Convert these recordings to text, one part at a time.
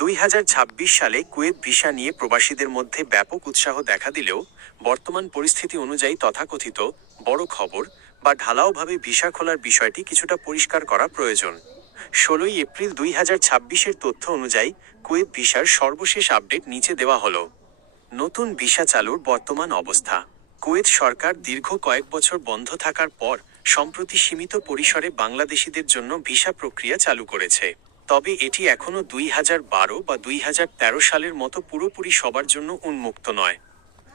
2026 সালে Kuwait visa নিয়ে প্রবাসীদের মধ্যে ব্যাপক উৎসাহ দেখা দিলেও বর্তমান পরিস্থিতি অনুযায়ী তথাকথিত বড় খবর বা ঢালাওভাবে ভিসা খোলার বিষয়টি কিছুটা পরিষ্কার করা প্রয়োজন। 16 এপ্রিল 2026-এর তথ্য অনুযায়ী কুয়েত ভিসার সর্বশেষ আপডেট নিচে দেওয়া হলো। নতুন ভিসা চালুর বর্তমান অবস্থা। কুয়েত সরকার দীর্ঘ কয়েক বছর বন্ধ থাকার পর সম্প্রতি সীমিত পরিসরে বাংলাদেশিদের জন্য ভিসা প্রক্রিয়া চালু করেছে। তবে এটি এখনও 2012 বা 2013 সালের মতো পুরোপুরি সবার জন্য উন্মুক্ত নয়।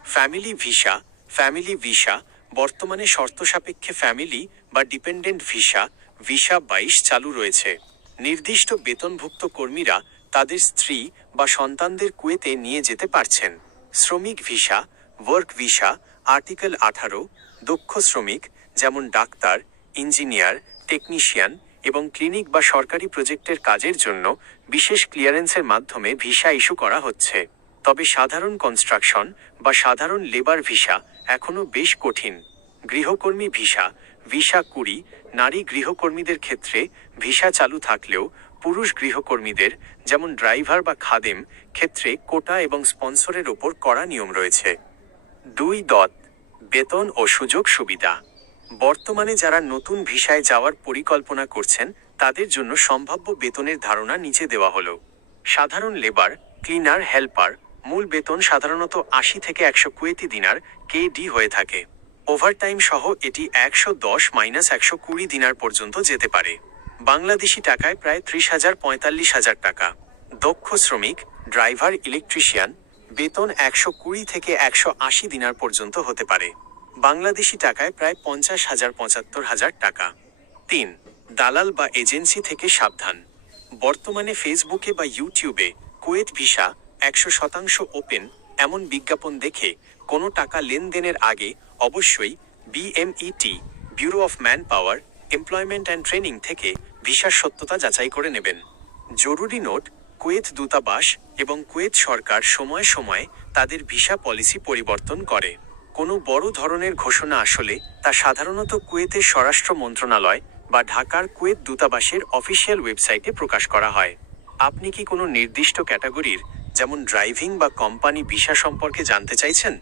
ফ্যামিলি ভিসা বর্তমানে শর্তসাপেক্ষে ফ্যামিলি বা ডিপেন্ডেন্ট ভিসা ভিসা 22 চালু রয়েছে। নির্দিষ্ট বেতনভুক্ত কর্মীরা তাদের স্ত্রী বা সন্তানদের কুয়েতে নিয়ে যেতে পারছেন। শ্রমিক ভিসা ওয়ার্ক ভিসা আর্টিকেল 18 দক্ষ শ্রমিক যেমন ডাক্তার, ইঞ্জিনিয়ার, টেকনিশিয়ান এবং ক্লিনিক বা সরকারি প্রজেক্টের কাজের জন্য বিশেষ ক্লিয়ারেন্সের মাধ্যমে ভিসা ইস্যু করা হচ্ছে। তবে সাধারণ কনস্ট্রাকশন বা সাধারণ লেবার ভিসা এখনও বেশ কঠিন। গৃহকর্মী ভিসা 20 নারী গৃহকর্মীদের ক্ষেত্রে ভিসা চালু থাকলেও পুরুষ গৃহকর্মীদের যেমন ড্রাইভার বা খাদেম ক্ষেত্রে কোটা এবং স্পন্সরের ওপর কড়া নিয়ম রয়েছে। 2. বেতন ও সুযোগ সুবিধা। বর্তমানে যারা নতুন ভিসায় যাওয়ার পরিকল্পনা করছেন তাদের জন্য সম্ভাব্য বেতনের ধারণা নিচে দেওয়া হলো। সাধারণ লেবার, ক্লিনার, হেল্পার মূল বেতন সাধারণত 80 থেকে 100 কুয়েতি দিনার কেডি হয়ে থাকে। ওভারটাইম সহ এটি 110-120 দিনার পর্যন্ত যেতে পারে। বাংলাদেশি টাকায় প্রায় 30,000-45,000 টাকা। দক্ষ শ্রমিক, ড্রাইভার, ইলেকট্রিশিয়ান বেতন 120 থেকে 180 দিনার পর্যন্ত হতে পারে। বাংলাদেশি টাকায় প্রায় 50,000-75,000 টাকা। 3. দালাল বা এজেন্সি থেকে সাবধান। বর্তমানে ফেসবুকে বা ইউটিউবে কুয়েত ভিসা 100% ওপেন এমন বিজ্ঞাপন দেখে কোনো টাকা লেনদেনের আগে অবশ্যই BMET bureau of man power, employment and training থেকে ভিসার সত্যতা যাচাই করে নেবেন। জরুরি নোট, কুয়েত দূতাবাস এবং কুয়েত সরকার সময়ে সময়ে তাদের ভিসা পলিসি পরিবর্তন করে। কোনো বড় ধরনের ঘোষণা আসলে তা সাধারণত কুয়েতের স্বরাষ্ট্র মন্ত্রণালয় বা ঢাকার কুয়েত দূতাবাসের অফিসিয়াল ওয়েবসাইটে প্রকাশ করা হয়। আপনি কি কোনো নির্দিষ্ট ক্যাটাগরির যেমন ড্রাইভিং বা কোম্পানি ভিসা সম্পর্কে জানতে চাইছেন?